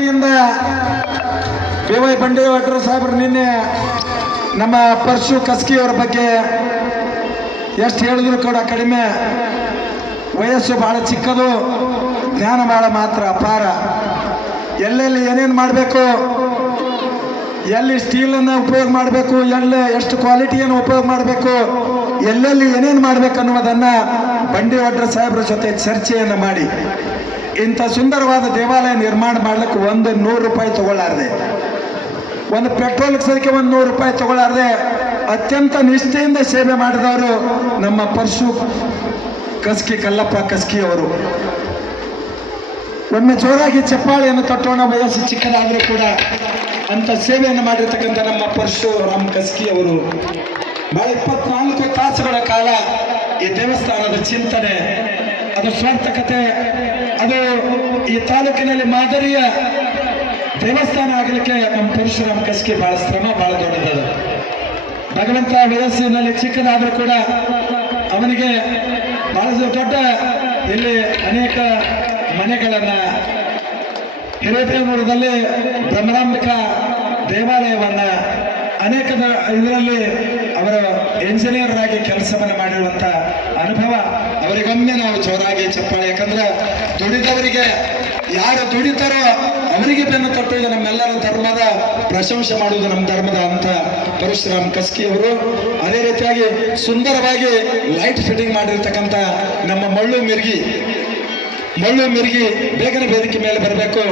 ವತಿಯಿಂದ PY ಬಂಡೇವಾಡ್ರ ಸಾಹೇಬ್ರು ನಿನ್ನೆ ನಮ್ಮ ಪರಶು ಕಸ್ಕಿಯವರ ಬಗ್ಗೆ ಎಷ್ಟು ಹೇಳಿದ್ರು ಕೂಡ ಕಡಿಮೆ. ವಯಸ್ಸು ಬಹಳ ಚಿಕ್ಕದು, ಜ್ಞಾನ ಬಹಳ ಮಾತ್ರ ಅಪಾರ. ಎಲ್ಲೆಲ್ಲಿ ಏನೇನು ಮಾಡಬೇಕು, ಎಲ್ಲಿ ಸ್ಟೀಲನ್ನು ಉಪಯೋಗ ಮಾಡಬೇಕು, ಎಷ್ಟು ಕ್ವಾಲಿಟಿಯನ್ನು ಉಪಯೋಗ ಮಾಡಬೇಕು, ಎಲ್ಲೆಲ್ಲಿ ಏನೇನು ಮಾಡಬೇಕು ಅನ್ನುವುದನ್ನು ಬಂಡೇವಾಡ್ರ ಸಾಹೇಬ್ರ ಜೊತೆ ಚರ್ಚೆಯನ್ನು ಮಾಡಿ ಇಂಥ ಸುಂದರವಾದ ದೇವಾಲಯ ನಿರ್ಮಾಣ ಮಾಡಲಿಕ್ಕೆ ₹100 ತಗೊಳ್ಳಾರ್ದೆ, ಒಂದು ಪೆಟ್ರೋಲ್ ಸದಕ್ಕೆ ₹100 ತಗೊಳ್ಳಾರ್ದೆ ಅತ್ಯಂತ ನಿಷ್ಠೆಯಿಂದ ಸೇವೆ ಮಾಡಿದವರು ನಮ್ಮ ಪರಶು ಕಸ್ಕಿ ಕಲ್ಲಪ್ಪ ಕಸ್ಕಿ ಅವರು. ಒಮ್ಮೆ ಜೋರಾಗಿ ಚಪ್ಪಾಳೆಯನ್ನು ತಟ್ಟೋಣ. ವಯಸ್ಸು ಚಿಕ್ಕದಾದರೂ ಕೂಡ ಅಂತ ಸೇವೆಯನ್ನು ಮಾಡಿರ್ತಕ್ಕಂಥ ನಮ್ಮ ಪರಶುರಾಮ್ ಕಸ್ಕಿ ಅವರು ಬಹಳ 24 ತಾಸುಗಳ ಕಾಲ ಈ ದೇವಸ್ಥಾನದ ಚಿಂತನೆ, ಅದು ಸ್ವಾರ್ಥಕತೆ, ಅದು ಈ ತಾಲೂಕಿನಲ್ಲಿ ಮಾದರಿಯ ದೇವಸ್ಥಾನ ಆಗಲಿಕ್ಕೆ ನಮ್ಮ ಪರಶುರಾಮ್ ಕಸ್ಕಿ ಬಹಳ ಶ್ರಮ, ಬಹಳ ದೊಡ್ಡದದು. ಭಗವಂತ ವಯಸ್ಸಿನಲ್ಲಿ ಚಿಕ್ಕದಾದರೂ ಕೂಡ ಅವನಿಗೆ ಬಹಳ ದೊಡ್ಡ ಇಲ್ಲಿ ಅನೇಕ ಮನೆಗಳನ್ನು, ಹಿರೇಬೇಗೂರದಲ್ಲಿ ಭ್ರಮರಾಂಬಿಕಾ ದೇವಾಲಯವನ್ನ ಅನೇಕ ಇದರಲ್ಲಿ ಅವರ ಇಂಜಿನಿಯರ್ ಆಗಿ ಕೆಲಸವನ್ನು ಮಾಡಿರುವಂತ ಅನುಭವ ಅವರಿಗೊಮ್ಮೆ ನಾವು ಜೋರಾಗಿ ಚಪ್ಪಾಳೆ. ಯಾಕಂದ್ರೆ ದುಡಿದವರಿಗೆ, ಯಾರು ದುಡಿತಾರೋ ಅವರಿಗೆ ಬೆನ್ನು ತಟ್ಟುವುದು ನಮ್ಮೆಲ್ಲರ ಧರ್ಮದ ಪ್ರಶಂಸೆ ಮಾಡುವುದು ನಮ್ಮ ಧರ್ಮದ ಅಂತ ಪರಶುರಾಮ್ ಕಸ್ಕಿ ಅವರು. ಅದೇ ರೀತಿಯಾಗಿ ಸುಂದರವಾಗಿ ಲೈಟ್ ಫಿಟ್ಟಿಂಗ್ ಮಾಡಿರ್ತಕ್ಕಂಥ ನಮ್ಮ ಮಳ್ಳು ಮಿರ್ಗಿ ಬೇಗನೆ ವೇದಿಕೆ ಮೇಲೆ ಬರಬೇಕು.